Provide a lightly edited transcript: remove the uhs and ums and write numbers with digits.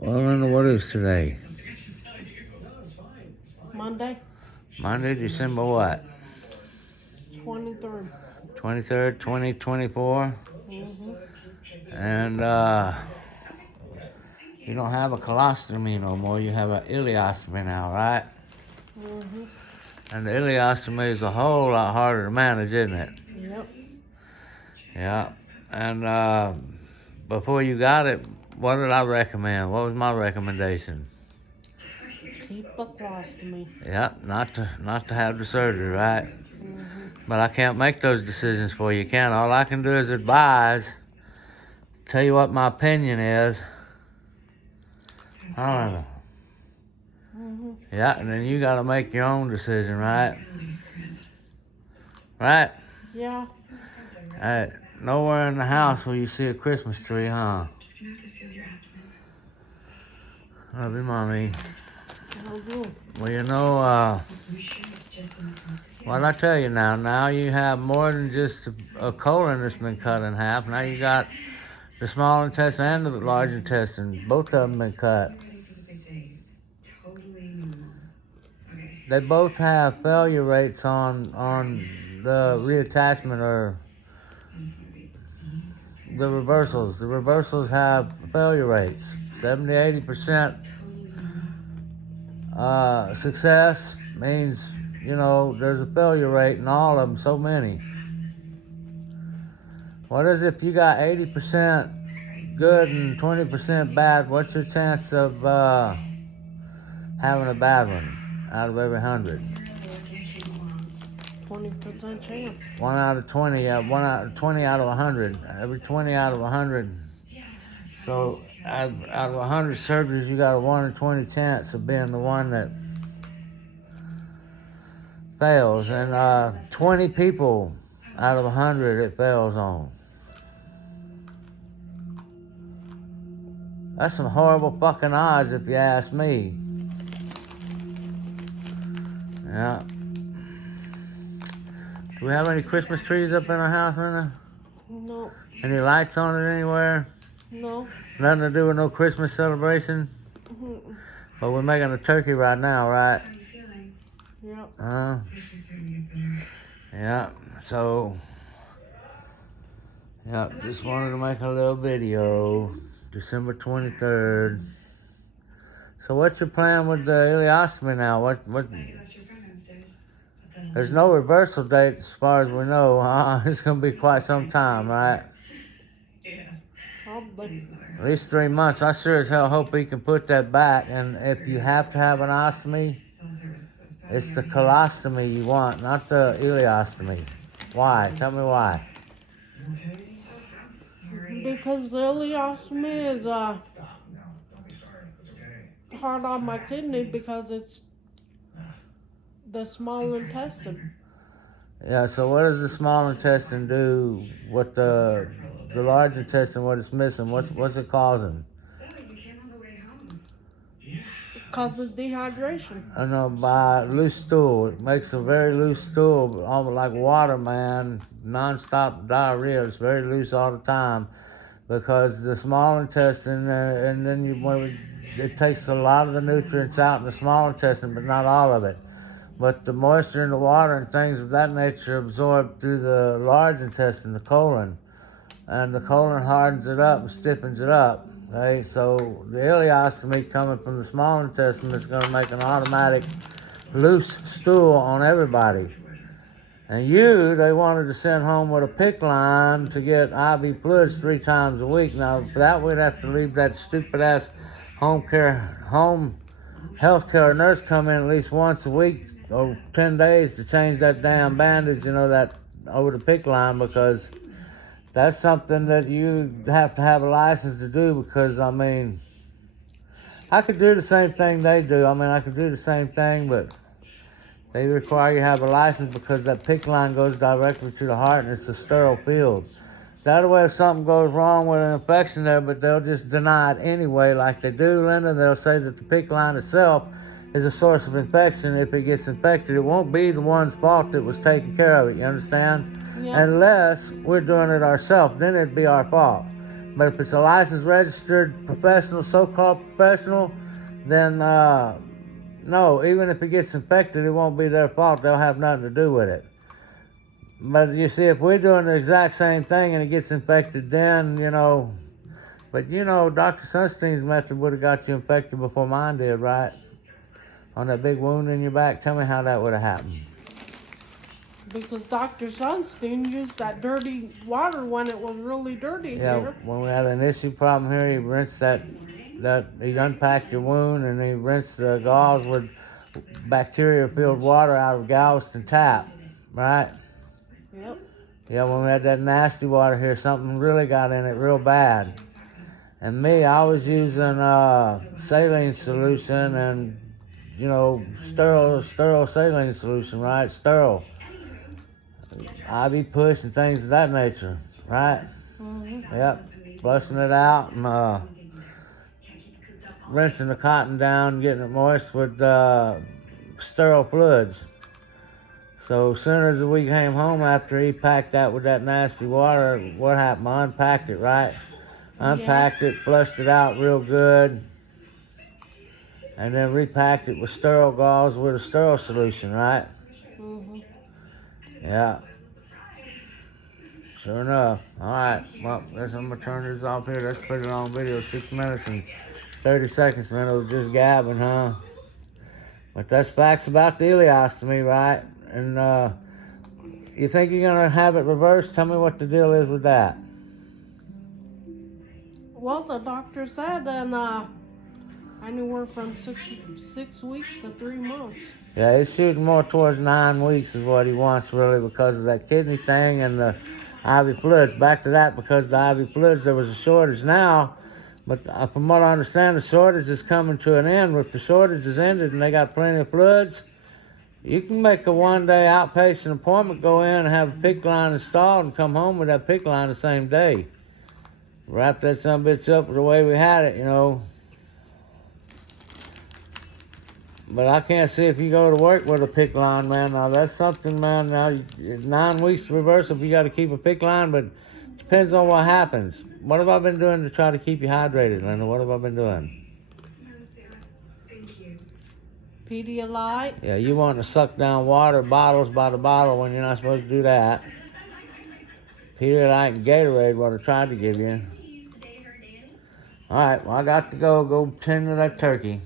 Well, I don't know what is today. Monday, Monday, December what? 23rd. 23rd, 2024. Mm-hmm. And you don't have a colostomy no more. You have an ileostomy now, right? Mm-hmm. And the ileostomy is a whole lot harder to manage, isn't it? Yep. Yeah. And before you got it, what did I recommend? What was my recommendation? Keep the colostomy. Yeah, not to have the surgery, right? Mm-hmm. But I can't make those decisions for you, can I? All I can do is advise, tell you what my opinion is. I don't know. Mm-hmm. Yeah, and then you got to make your own decision, right? Right? Yeah. Nowhere in the house will you see a Christmas tree, huh? Love you, Mommy. I'll do. Well, you know, what I tell you now? Now you have more than just a colon that's been cut in half. Now you got the small intestine and the large intestine. Both of them been cut. They both have failure rates on the reattachment or the reversals. The reversals have failure rates, 70-80%. Success means, you know, there's a failure rate in all of them, so many. What is it if you got 80% good and 20% bad? What's your chance of having a bad one out of every 100? 20% chance. 1 out of 20, 20 out of 100. Every 20 out of 100. So out of 100 surgeries, you got a 1 in 20 chance of being the one that fails. And 20 people out of 100 it fails on. That's some horrible fucking odds if you ask me. Yeah. Do we have any Christmas trees up in our house, Linda? No. Any lights on it anywhere? No. Nothing to do with no Christmas celebration? Mm-hmm. But we're making a turkey right now, right? Yep. Yeah. So, yeah, just wanted to make a little video. December 23rd. So what's your plan with the ileostomy now? What? There's no reversal date as far as we know, huh? It's going to be quite some time, right? Probably. At least 3 months. I sure as hell hope he can put that back. And if you have to have an ostomy, it's the colostomy you want, not the ileostomy. Why? Tell me why. Because the ileostomy is hard on my kidney because it's the small intestine. Yeah, so what does the small intestine do? What the large intestine, what it's missing? What's it causing? It causes dehydration. I know, by loose stool. It makes a very loose stool, almost like water, man. Non-stop diarrhea. It's very loose all the time because the small intestine, and then it takes a lot of the nutrients out in the small intestine, but not all of it. But the moisture in the water and things of that nature absorb through the large intestine, the colon. And the colon hardens it up and stiffens it up. Okay? So the ileostomy coming from the small intestine is going to make an automatic loose stool on everybody. And they wanted to send home with a PICC line to get IV fluids 3 times a week. Now, for that, we'd have to leave that stupid-ass home healthcare nurse come in at least once a week or 10 days to change that damn bandage, that over the PICC line, because that's something that you have to have a license to do. Because, I could do the same thing they do. I could do the same thing, but they require you to have a license because that PICC line goes directly to the heart and it's a sterile field. That way, if something goes wrong with an infection there, but they'll just deny it anyway, like they do, Linda. They'll say that the PICC line itself is a source of infection. If it gets infected, it won't be the one's fault that was taking care of it, you understand? Yeah. Unless we're doing it ourselves, then it'd be our fault. But if it's a licensed, registered professional, so-called professional, then no, even if it gets infected, it won't be their fault. They'll have nothing to do with it. But you see, if we're doing the exact same thing and it gets infected, then, but Dr. Sunstein's method would have got you infected before mine did, right? On that big wound in your back. Tell me how that would have happened. Because Dr. Sunstein used that dirty water when it was really dirty Yeah, here. when we had an issue problem here, he rinsed he unpacked your wound and he rinsed the gauze with bacteria-filled water out of Galveston tap, right? Yep. Yeah, when we had that nasty water here, something really got in it real bad. And me, I was using saline solution and, sterile saline solution, right? Sterile. IV push and things of that nature, right? Mm-hmm. Yep. Flushing it out and rinsing the cotton down, getting it moist with sterile fluids. So as soon as we came home after he packed that with that nasty water, what happened? I unpacked it, right? Unpacked it, flushed it out real good, and then repacked it with sterile gauze with a sterile solution, right? Mm-hmm. Yeah. Sure enough. All right. Well, I'm going to turn this off here. Let's put it on video. 6 minutes and 30 seconds, man. It was just gabbing, huh? But that's facts about the ileostomy, right? And you think you're going to have it reversed? Tell me what the deal is with that. Well, the doctor said anywhere from six weeks to 3 months. Yeah, he's shooting more towards 9 weeks is what he wants, really, because of that kidney thing and the IV fluids. Back to that, because the IV fluids, there was a shortage now. But from what I understand, the shortage is coming to an end. If the shortage is ended and they got plenty of fluids, you can make a one-day outpatient appointment, go in and have a PICC line installed and come home with that PICC line the same day. Wrap that son of a bitch up the way we had it, But I can't see if you go to work with a PICC line, man. Now, that's something, man. Now, 9 weeks reverse if you got to keep a PICC line, but it depends on what happens. What have I been doing to try to keep you hydrated, Linda? What have I been doing? Pedialyte. Yeah, you want to suck down water bottles by the bottle when you're not supposed to do that. Pedialyte and Gatorade, what I tried to give you. All right, well, I got to go tend to that turkey.